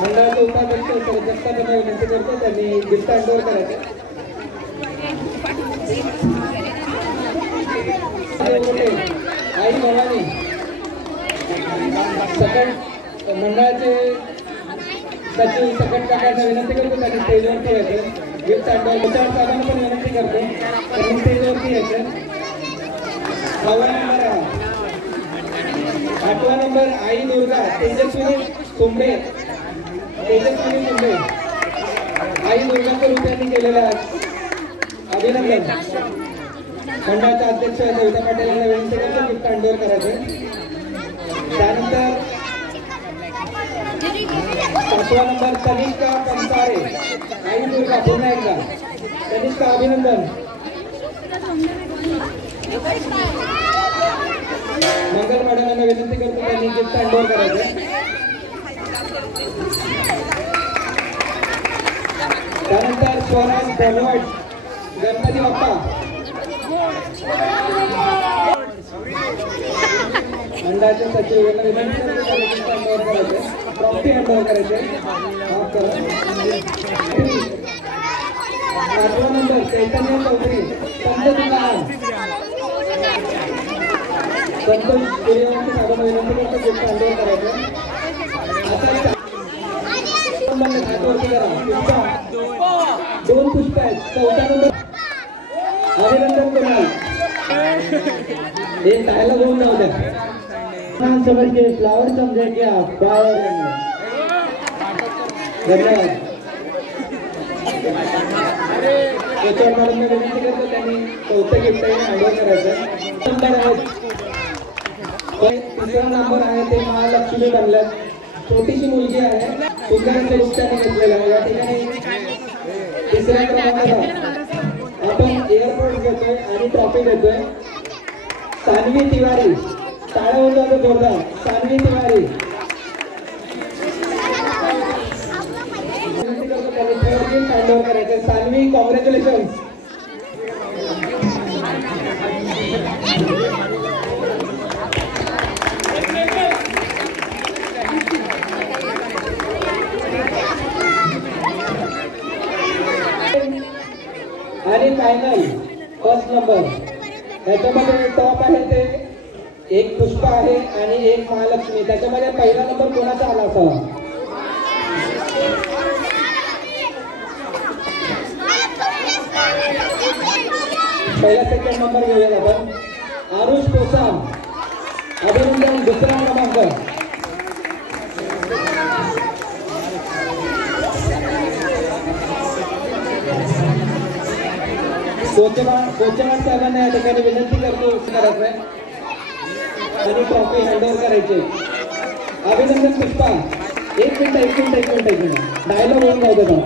मंडळाचे उपाध्यक्ष जगताप विनंती करतो त्यांनी गिफ्ट हँडओव्हर करायचं. आई भवानी सकट मंडळाचे सचिव सकट काकांना विनंती करतो त्यांनी स्टेजवरती यायचं. गिफ्ट हँडओव्हर विचार साहेबांना पण विनंती करतो त्यांनी स्टेजवरती यायचं. 8वा नंबर आई दुर्गा तेजस्विनी सुंबे. तेजस्विनी सुंबे आई दुर्गाच्या रूपाने केलेला अभिनंदन. मंडळाचे अध्यक्ष सविता पाटील यांना विनंती करतो गिफ्ट हँडओव्हर करायचे. त्यानंतर 7वा नंबर तनिष्का पंसारे आई दुर्गा. पुन्हा एकदा तनिष्का अभिनंदन. मंगल मॅडमांना विनंती करतो त्यांनी गिफ्ट हँडओव्हर करायचे. त्यानंतर स्वराज भरवट गणपती बाप्पा मंडळाचे सचिव यांना विनंती करतो त्यांनी गिफ्ट हँडओव्हर करायचे. ट्रॉफी हँडओव्हर करायचे. 8वा नंबर चैतन्य चौधरी संतोष सूर्यवंशी साहेबांना विनंती करतो गिफ्ट हँडओव्हर करायचं. हातवरती करा. पुष्पा 2 पुष्प आहेत. 4था नंबर अभिनंदन कुणाल. हे टायला होऊन जाऊ द्या. समझ के फ्लावर समझे क्या बाय. धन्यवाद. मॅडमने विनंती करतो त्यांनी 4थे गिफ्ट हँडओव्हर करायचं. तिसरा नंबर आहे ते महालक्ष्मी बनल्यात. छोटीशी मुलगी आहे. सुंदर रूप त्याने घेतलेलं आहे. या ठिकाणी तिसऱ्या क्रमांकाला आपण एअरपोर्ट घेतोय आणि ट्रॉफी देतोय. सानवी तिवारी. टाळ्या होऊन जातो जोरदार. सानवी तिवारी विनंती करतो त्यांनी 4 गिफ्ट हँडओव्हर करायचे. सानवी कॉंग्रॅच्युलेशन. आणि फायनल फर्स्ट नंबर त्याच्यामध्ये टॉप आहे ते एक पुष्प आहे आणि एक महालक्ष्मी. त्याच्यामध्ये पहिला नंबर कोणाचा आला असावा? पहिला 2nd नंबर घेऊया आपण. आरुष कोसाम अभिनंदन. 2रा क्रमांक. कोचवाड साहेबांना या ठिकाणी विनंती करतो करायचं आणि ट्रॉफी हँडओव्हर करायचे. अभिनंदन पुष्पा. एक मिनिट डायलॉग होऊन जाऊ.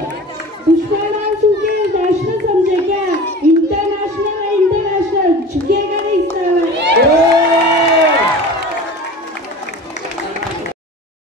पुष्पा